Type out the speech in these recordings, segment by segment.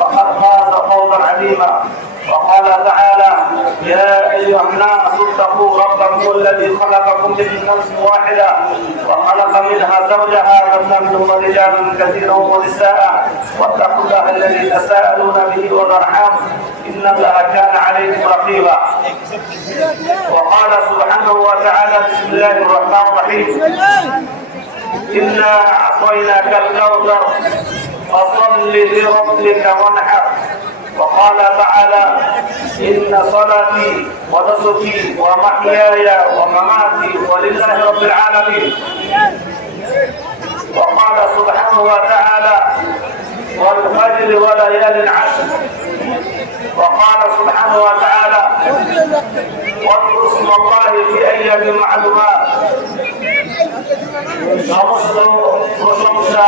فقد فاز فوزا عظيما. وقال تعالى يا أيها الناس اتقوا ربكم الذي خلقكم من نفس واحدة وخلق منها زوجها وبث رجالا كثيرا ونساء. واتقوا الله الذي تساءلون به والأرحام إن الله كان عليكم رقيبا. وقال سبحانه وتعالى بسم الله الرحمن الرحيم. إنا أعطيناك الكوثر فصل لربك وانحر وقال تعالى إن صلاتي ونسكي ومحياي ومماتي ولله رب العالمين وقال سبحانه وتعالى والفجر وليال العشر وقال سبحانه وتعالى واذكر اسم الله في أيام معلومات সমস্ত প্রশংসা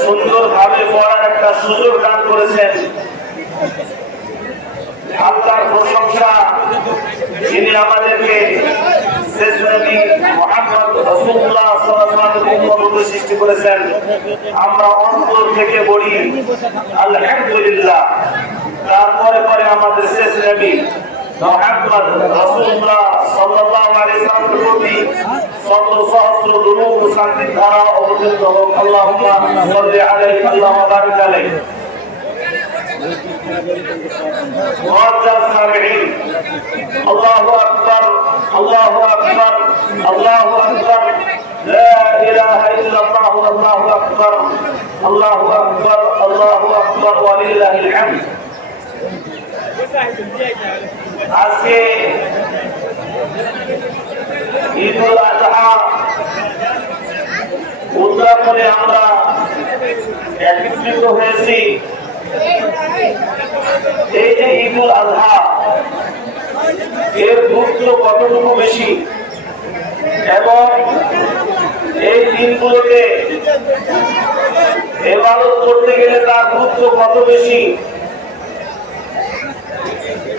সুন্দরভাবে পড়ার একটা সুযোগ দান করেছেন। আল্লাহর প্রশংসা, যিনি আমাদেরকে সৃষ্টি করেছেন। আমরা অন্তর থেকে বলি তারপরে পরে আমাদের শেষ নবী মুহাম্মদ রাসূলুল্লাহ সাল্লাল্লাহু আলাইহি ওয়াসাল্লামের প্রতি শত সহস্র দুরূদ ও শান্তির ধারা অবতীর্ণ হোক আল্লাহুম্মা সাল্লি আলাইহি আল্লাহুম্মা বারিক আলাইহি معزز سامعين الله اكبر الله اكبر الله اكبر لا اله الا الله والله اكبر الله اكبر الله اكبر ولله الحمد আজকে ঈদুল আজহা উদযাপনে আমরা একত্রিত হয়েছি। এই যে ঈদুল আজহা, এর গুরুত্ব কতটুকু বেশি? এবং এই দিনগুলোতে এবাদত করতে গেলে তার গুরুত্ব কত বেশি?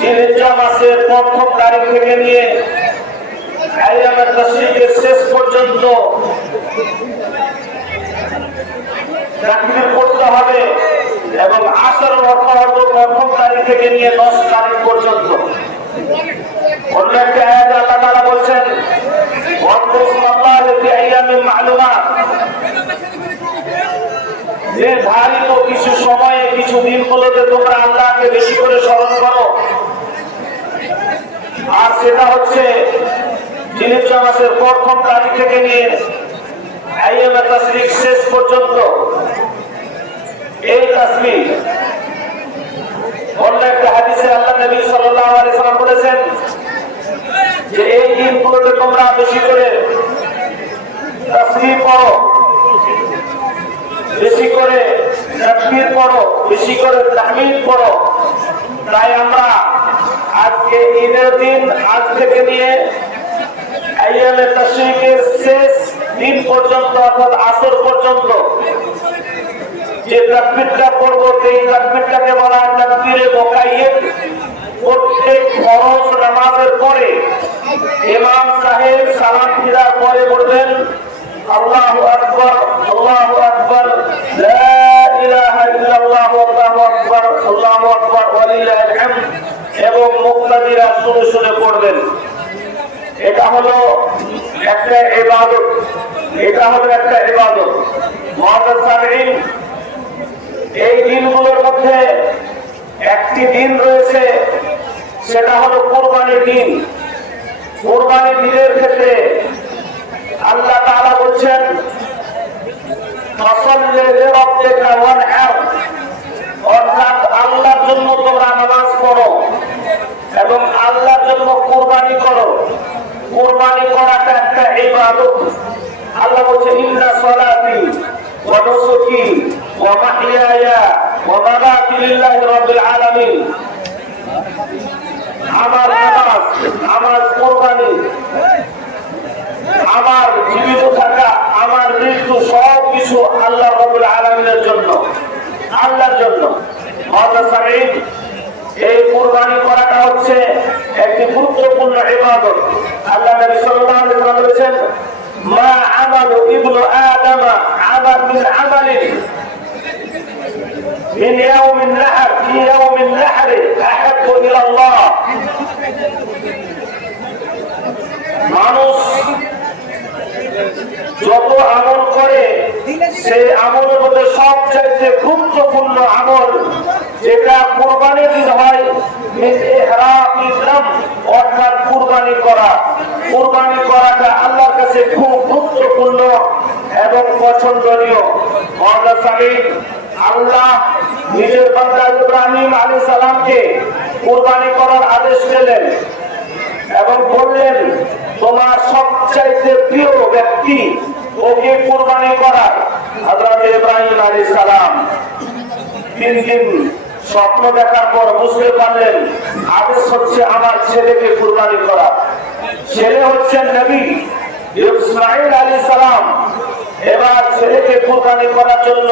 জিলহিজ্জা মাসের প্রথম তারিখ থেকে নিয়ে আইয়ামে তাশরিকের শেষ পর্যন্ত তাকবীর করতে হবে এবং আসর অর্থ হলো প্রথম তারিখ থেকে নিয়ে দশ তারিখ পর্যন্ত। অন্য একটা আয়াতে আল্লাহ তাআলা বলছেন নির্ধারিত কিছু সময়ে, কিছু দিনগুলোতে তোমরা আল্লাহকে বেশি করে স্মরণ করো। আর সেটা হচ্ছে মাসের প্রথম তারিখ থেকে নিয়ে শেষ পর্যন্ত এই তাসবিহ অন্য একটা হাদিসে আল্লাহ নবী সাল্লাম বলেছেন যে এই তোমরা বেশি করে পড়ো, বেশি করে পড়ো, বেশি করে তাহমিদ পড়ো। তাই আমরা আজকে ঈদের দিন, আজ থেকে নিয়ে আইয়ামে শেষ দিন পর্যন্ত অর্থাৎ আসর পর্যন্ত যে তাকবীরটা পড়ব, সেই তাকবীরটাকে বলা তাকবীরে মুকাইয়্যিদ প্রত্যেক ফরজ নামাজের পরে ইমাম সাহেব সালাম ফিরার পরে বলবেন আল্লাহু আকবার আল্লাহু আকবার লা ইলাহা ইল্লাল্লাহু আল্লাহু আকবার আল্লাহু আকবার ওয়ালিল্লাহিল হামদ এবং মুক্তাদিরা শুনে শুনে পড়বেন এটা হলো একটা এবাদত এটা হলো একটা এবাদত মুহাম্মদ সামিন এই দিনগুলোর মধ্যে একটি দিন রয়েছে, সেটা হলো কোরবানির দিন। কোরবানি দিনের ক্ষেত্রে আল্লাহ তারা বলছেন ফসল্লি লিরাব্বিকা ওয়ানহার অর্থাৎ আল্লাহর জন্য তোমরা নামাজ পড়ো এবং আল্লাহর জন্য কোরবানি করো করাটা একটা ইবাদত। আল্লাহ বলছে, ইন্না সলাতি ওয়া নুসুকি ওয়া মাহইয়ায়া ওয়া মামাতি লিল্লাহি রাব্বিল আলামিন। আমার নামাজ, আমার আমার জীবিত থাকা, আমার মৃত্যু সব কিছু আল্লাহ জন্য, আল্লাহর জন্য। এই কুরবানি করাটা হচ্ছে একটি গুরুত্বপূর্ণ ইবাদত। আল্লাহ নবী আলাইহি ওয়াসাল্লাম বলেছেন মা আমালু ইবনু আদম আমাল মিন আমালিন من يوم النحر في يوم النحر أحب إلى الله মানুষ যত আমল করে সেই আমলের মধ্যে সবচাইতে গুরুত্বপূর্ণ আমল যেটা কোরবানি দিন হয় অর্থাৎ কুরবানি করা। কুরবানি করাটা আল্লাহর কাছে খুব গুরুত্বপূর্ণ এবং পছন্দনীয়। আল্লাহ নিজের বান্দা ইব্রাহিম আলী সালামকে কুরবানি করার আদেশ দিলেন এবং বললেন, তোমার সবচাইতে প্রিয় ব্যক্তি ওকে কুরবানি করার হযরত ইব্রাহিম আলাইহিস সালাম। তিন দিন স্বপ্ন দেখার পর বুঝতে পারলেন, আদেশ হচ্ছে আমার ছেলেকে কুরবানি করা। ছেলে হচ্ছেন নবী ইসমাইল আলাইহিস সালাম। এবার ছেলেকে কুরবানি করার জন্য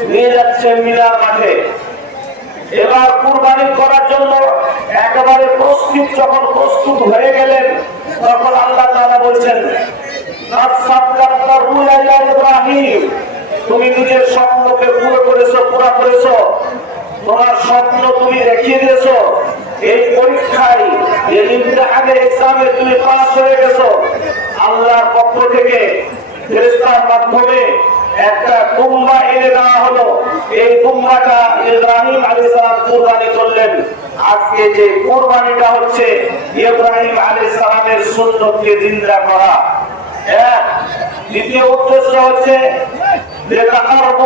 নিয়ে যাচ্ছেন মিলার মাঠে। এবার কুরবানি করার জন্য একেবারে প্রস্তুত, যখন প্রস্তুত হয়ে গেলেন, তখন আল্লাহ তাআলা বলছেন "কাদ সাদ্দাকতা রুয়াইয়া ইব্রাহিম। তুমি নিজের স্বপ্নকে পুরো করেছ পুরো করেছ। তোমার স্বপ্ন তুমি দেখিয়ে দিয়েছ। এই পরীক্ষায় এক্সামে তুমি পাস হয়ে গেছো, আল্লাহর পক্ষ থেকে মাধ্যমে একটা দুম্বা এনে দেওয়া হলো। এই দুম্বাটা ইব্রাহিম আলী সালাম কুরবানি করলেন। আজকে যে কোরবানিটা হচ্ছে, ইব্রাহিম আলী সালামের সুন্নতকে জিন্দা করা। এক দ্বিতীয় উদ্দেশ্য হচ্ছে, যে তাকারব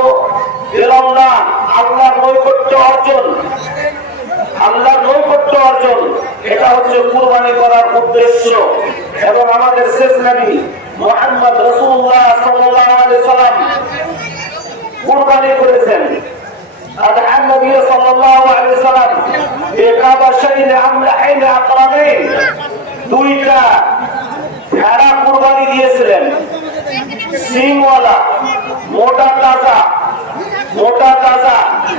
ইলাল্লাহ আল্লাহর নৈকট্য অর্জন আল্লাহর নৈকট্য অর্জন এটা হচ্ছে কুরবানি করার উদ্দেশ্য এবং আমাদের শেষ নবী মোহাম্মদ রসুল্লাহ সাল্লাল্লাহু আলাইহি সাল্লাম কুরবানি করেছেন أدعى النبي صلى الله عليه وسلم بقبشين أملحين أقرنين দুইটা ভেড়া কুরবানি দিয়েছিলেন সিংওয়ালা মোটা তাজা মোটা তাজা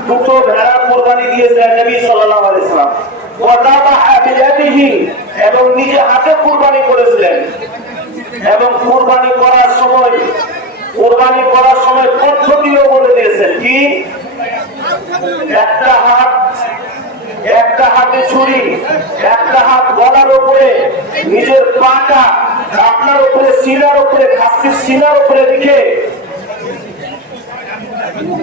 দুটো ভেড়া কুরবানি দিয়েছিলেন নবী সাল্লাল্লাহু আলাইহি সাল্লাম। ওয়াদাবাহা বিয়াদিহি এবং নিজে হাতে কুরবানি করেছিলেন। এবং কুরবানি করার সময়, কুরবানি করার সময় পদ্ধতিও বলে দিয়েছেন কি? একটা হাত, একটা হাতে ছুরি, একটা হাত গলার উপরে, নিজের পাটা, আপনার উপরে সিনার উপরে, খাসির সিনার উপরে রেখে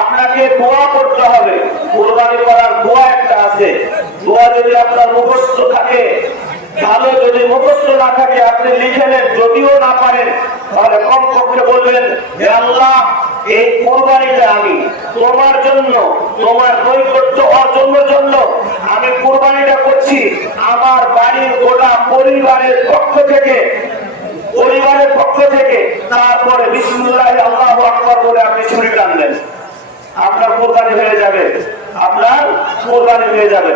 আপনাকে দোয়া করতে হবে। কোরবানি করার দোয়া একটা আছে। দোয়া যদি আপনার মুখস্থ থাকে, ভালো যদি মুখস্থ না থাকে, আপনি লিখে নেন, যদিও না পারেন, তাহলে কমপক্ষে বলবেন যে আল্লাহ, এই কোরবানিটা আমি তোমার জন্য, তোমার নৈকট্য অর্জনের জন্য আমি কোরবানিটা করছি। আমার বাড়ির গোটা পরিবারের পক্ষ থেকে পরিবারের পক্ষ থেকে তারপরে বিসমুল্লাহ আল্লাহ আকবর বলে আপনি ছুরি টানলেন আপনার কোরবানি হয়ে যাবে। আপনার কোরবানি হয়ে যাবে।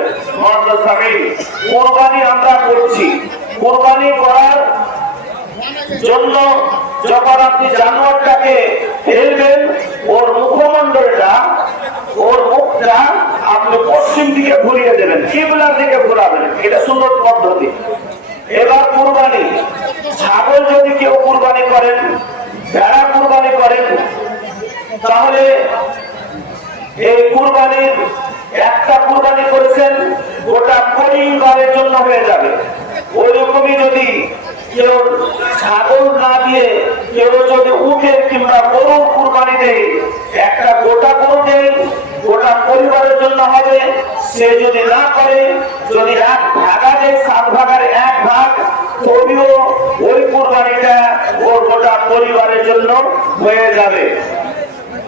কোরবানি আমরা করছি। কোরবানি করার জন্য যখন আপনি জানোয়ারটাকে ফেলবেন, ওর মুখমন্ডলটা ওর মুখটা আপনি পশ্চিম দিকে ঘুরিয়ে দেবেন, কিবলার দিকে ঘুরাবেন। এটা সুন্দর পদ্ধতি। এবার কুরবানি। ছাগল যদি কেউ কুরবানি করেন, ভেড়া কুরবানি করেন, তাহলে এই কুরবানির, একটা কুরবানি করেছেন, গোটা পরিবারের জন্য হয়ে যাবে। ওইরকমই যদি কেউ ছাগল না দিয়ে, কেউ যদি উঠে কিংবা গরু কুরবানি দেয়, একটা গোটা গরু দেয়, গোটা পরিবারের জন্য হবে। সে যদি না করে, যদি এক ভাগা দেয়, সাত ভাগার এক ভাগ, তবিও ওই কুরবানিটা ওর গোটা পরিবারের জন্য হয়ে যাবে।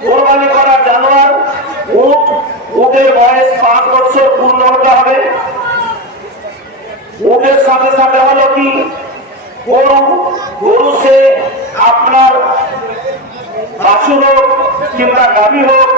কোরবানি করা জানোয়ার উট বয়স পাঁচ বছর পূর্ণ হতে হবে। সাথে সাথে হলো কি? গরু। গরু সে আপনার বাছুর হোক কিংবা গাভী হোক